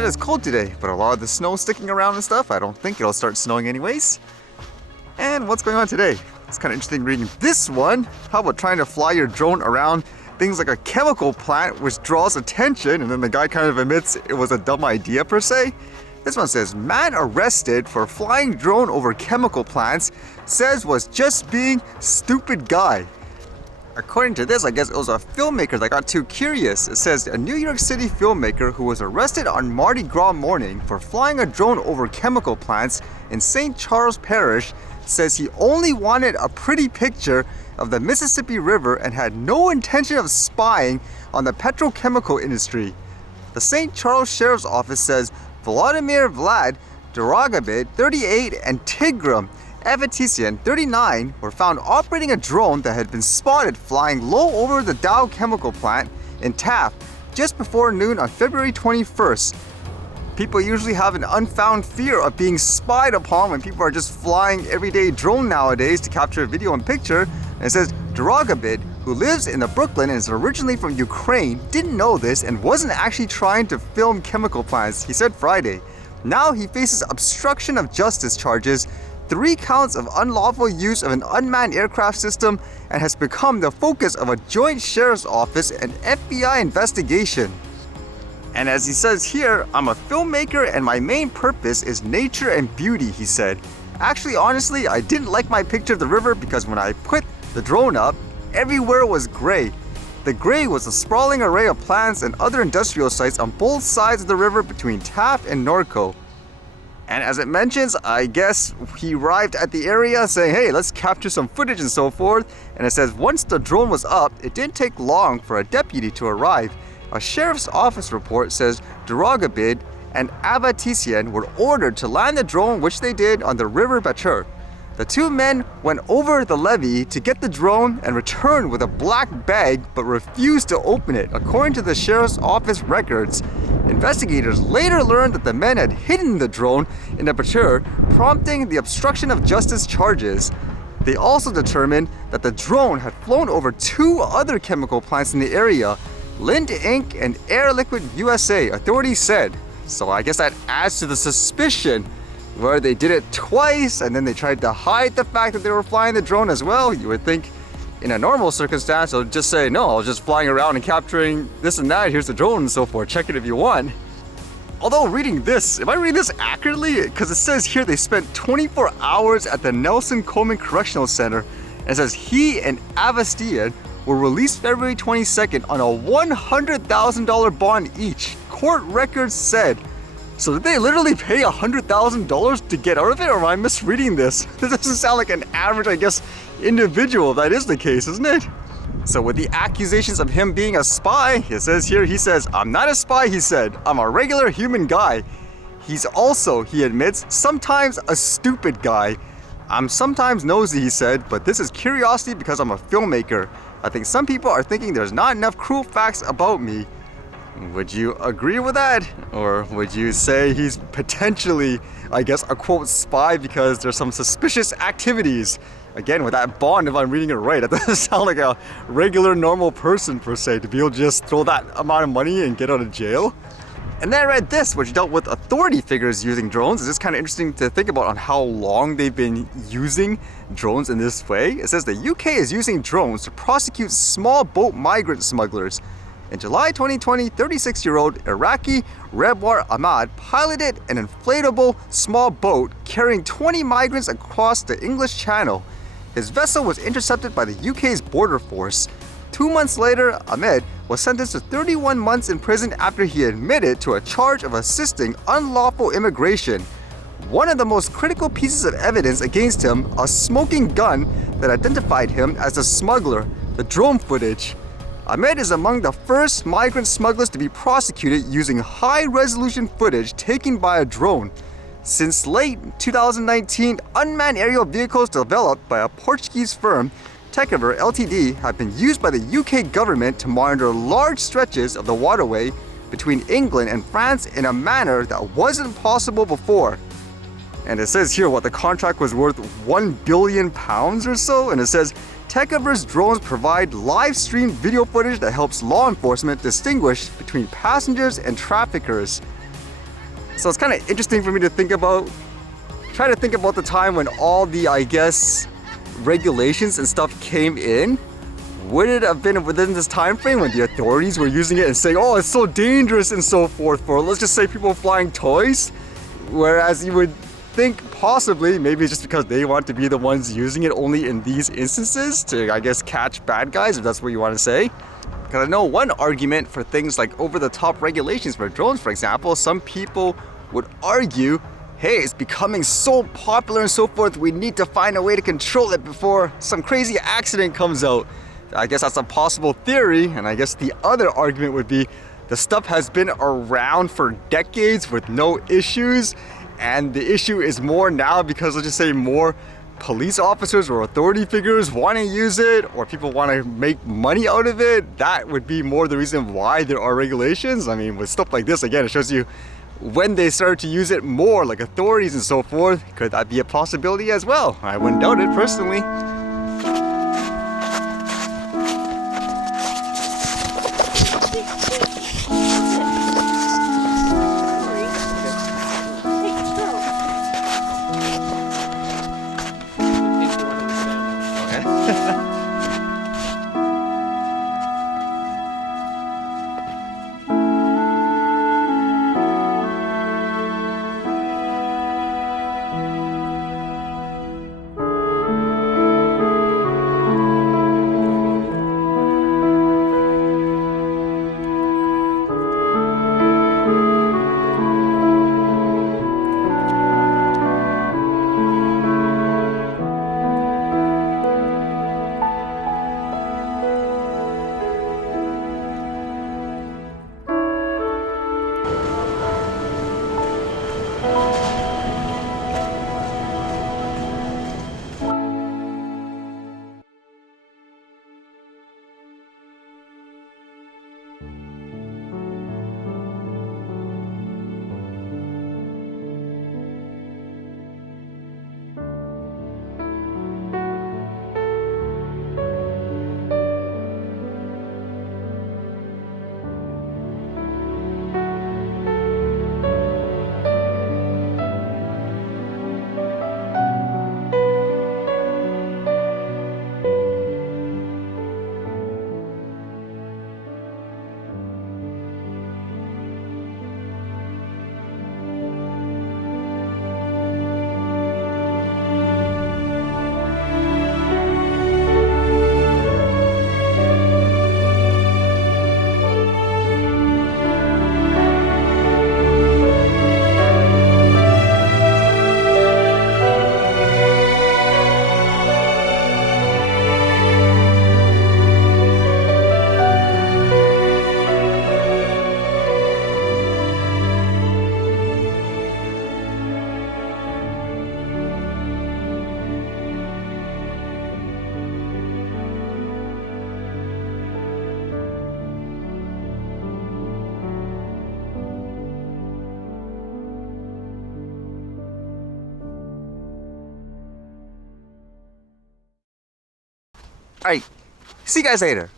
not as cold today, but a lot of the snow sticking around and stuff. I don't think it'll start snowing anyways. And what's going on today? It's kind of interesting reading this one. How about trying to fly your drone around things like a chemical plant, which draws attention, and then the guy kind of admits it was a dumb idea per se. This one says, man arrested for flying drone over chemical plants, says was just being stupid guy. According to this, I guess it was a filmmaker that got too curious. It says a New York City filmmaker who was arrested on Mardi Gras morning for flying a drone over chemical plants in St. Charles Parish says he only wanted a pretty picture of the Mississippi River and had no intention of spying on the petrochemical industry. The St. Charles Sheriff's Office says Vladimir Vlad Duragabit, 38, and Tigrum Avatisian, 39, were found operating a drone that had been spotted flying low over the Dow chemical plant in Taft just before noon on February 21st. People usually have an unfound fear of being spied upon when people are just flying everyday drone nowadays to capture a video and picture. And it says Duragabit, who lives in the Brooklyn and is originally from Ukraine, didn't know this and wasn't actually trying to film chemical plants, he said Friday. Now he faces obstruction of justice charges, 3 counts of unlawful use of an unmanned aircraft system, and has become the focus of a joint sheriff's office and FBI investigation. And as he says here, I'm a filmmaker and my main purpose is nature and beauty, he said. Actually, honestly, I didn't like my picture of the river because when I put the drone up, everywhere was gray. The gray was a sprawling array of plants and other industrial sites on both sides of the river between Taft and Norco. And as it mentions, I guess he arrived at the area saying, hey, let's capture some footage and so forth. And it says once the drone was up, it didn't take long for a deputy to arrive. A sheriff's office report says Duragabid and Avatisian were ordered to land the drone, which they did on the River Bachur. The 2 men went over the levee to get the drone and returned with a black bag but refused to open it, according to the sheriff's office records. Investigators later learned that the men had hidden the drone in the Bachur, prompting the obstruction of justice charges. They also determined that the drone had flown over 2 other chemical plants in the area, Lind Inc. and Air Liquid USA, authorities said. So I guess that adds to the suspicion where they did it twice and then they tried to hide the fact that they were flying the drone as well. You would think in a normal circumstance they'll just say, no, I was just flying around and capturing this and that, here's the drone and so forth, check it if you want. Although reading this, am I reading this accurately? Because it says here they spent 24 hours at the Nelson Coleman Correctional Center, and it says he and Avastian were released February 22nd on a $100,000 bond each, court records said. So did they literally pay $100,000 to get out of it, or am I misreading this? This doesn't sound like an average, I guess, individual. That is the case, isn't it? So with the accusations of him being a spy, it says here, he says, I'm not a spy, he said. I'm a regular human guy. He's also, he admits, sometimes a stupid guy. I'm sometimes nosy, he said, but this is curiosity because I'm a filmmaker. I think some people are thinking there's not enough cruel facts about me. Would you agree with that? Or would you say he's potentially, I guess, a quote spy because there's some suspicious activities? Again, with that bond, if I'm reading it right, that doesn't sound like a regular normal person per se to be able to just throw that amount of money and get out of jail. And then I read this, which dealt with authority figures using drones. It's just kind of interesting to think about on how long they've been using drones in this way. It says the UK is using drones to prosecute small boat migrant smugglers. In July 2020, 36-year-old Iraqi Rebwar Ahmad piloted an inflatable small boat carrying 20 migrants across the English Channel. His vessel was intercepted by the UK's border force. 2 months later, Ahmed was sentenced to 31 months in prison after he admitted to a charge of assisting unlawful immigration. One of the most critical pieces of evidence against him, a smoking gun that identified him as the smuggler, the drone footage. Ahmed is among the first migrant smugglers to be prosecuted using high-resolution footage taken by a drone. Since late 2019, unmanned aerial vehicles developed by a Portuguese firm, Tecaver Ltd, have been used by the UK government to monitor large stretches of the waterway between England and France in a manner that wasn't possible before. And it says here what the contract was worth, £1 billion or so, and it says Tecaver's drones provide live stream video footage that helps law enforcement distinguish between passengers and traffickers. So it's kind of interesting for me to think about, try to think about the time when all the, I guess, regulations and stuff came in. Would it have been within this time frame when the authorities were using it and saying, oh, it's so dangerous and so forth for, let's just say, people flying toys? Whereas you would think possibly, maybe it's just because they want to be the ones using it only in these instances to, I guess, catch bad guys, if that's what you want to say. Because I know one argument for things like over-the-top regulations for drones, for example, some people would argue, hey, it's becoming so popular and so forth, we need to find a way to control it before some crazy accident comes out. I guess that's a possible theory, and I guess the other argument would be the stuff has been around for decades with no issues, and the issue is more now because, let's just say, more police officers or authority figures want to use it, or people want to make money out of it. That would be more the reason why there are regulations. I mean, with stuff like this, again, it shows you when they started to use it more, like authorities and so forth. Could that be a possibility as well? I wouldn't doubt it personally. Alright, see you guys later.